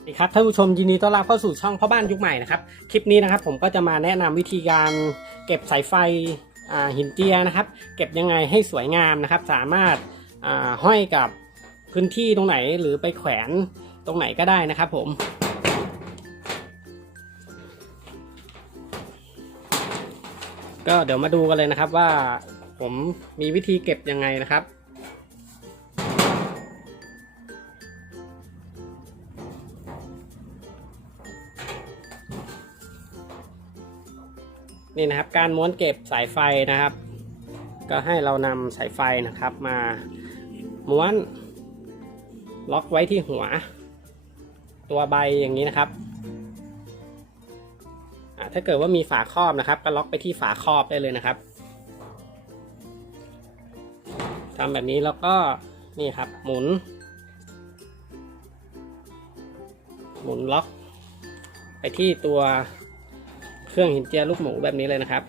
สวัสดีครับท่านผู้ชมยินดีต้อนรับเข้าสู่ช่องพ่อบ้านยุคใหม่นะครับคลิปนี้นะครับผมก็จะมาแนะนำวิธีการเก็บสายไฟหินเจียนะครับ เก็บยังไงให้สวยงามนะครับ สามารถห้อยกับพื้นที่ตรงไหนหรือไปแขวนตรงไหนก็ได้นะครับผม ก็เดี๋ยวมาดูกันเลยนะครับว่าผมมีวิธีเก็บยังไงนะครับ นี่นะครับการม้วนเก็บสายไฟนะครับ ก็ให้เรานำสายไฟนะครับมาม้วนล็อกไว้ที่หัว ตัวใบอย่างนี้นะครับถ้าเกิดว่ามีฝาครอบนะครับ ก็ล็อกไปที่ฝาครอบได้เลยนะครับทำแบบนี้แล้วก็นี่ครับหมุน หมุนล็อก ไปที่ตัว เครื่องหินเจียลูกหมูแบบนี้เลยนะครับ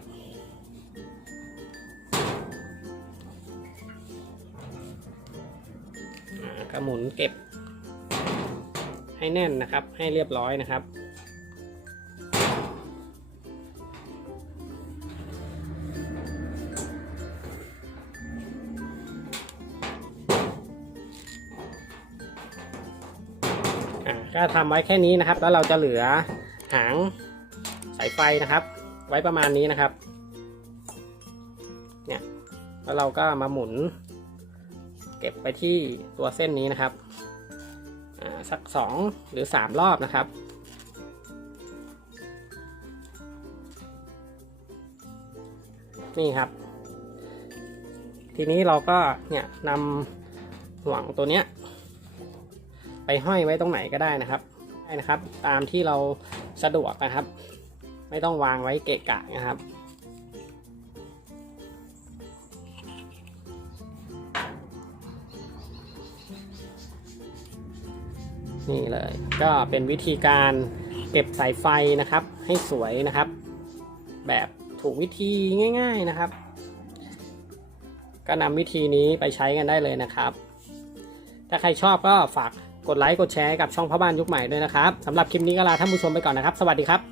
อ่าก็หมุนเก็บ ให้แน่นนะครับ ให้เรียบร้อยนะครับอ่าก็ทำไว้แค่นี้นะครับ แล้วเราจะเหลือหาง สายไฟนะครับ ไว้ประมาณนี้นะครับ เนี่ยแล้วเราก็มาหมุน เก็บไปที่ตัวเส้นนี้นะครับสักสองหรือสามรอบนะครับนี่ครับ ทีนี้เราก็เนี่ยนำห่วงตัวเนี้ย ไปห้อยไว้ตรงไหนก็ได้นะครับได้นะครับ ตามที่เราสะดวกนะครับ ไม่ต้องวางไว้เกะกะนะครับ นี่เลยก็เป็นวิธีการเก็บสายไฟนะครับ ให้สวยนะครับ แบบถูกวิธีง่าย ๆนะครับ ก็นำวิธีนี้ไปใช้กันได้เลยนะครับ ถ้าใครชอบก็ฝากกดไลค์กดแชร์กับช่องพ่อบ้านยุคใหม่ด้วยนะครับสำหรับคลิปนี้ก็ลาท่านผู้ชมไปก่อนนะครับ สวัสดีครับ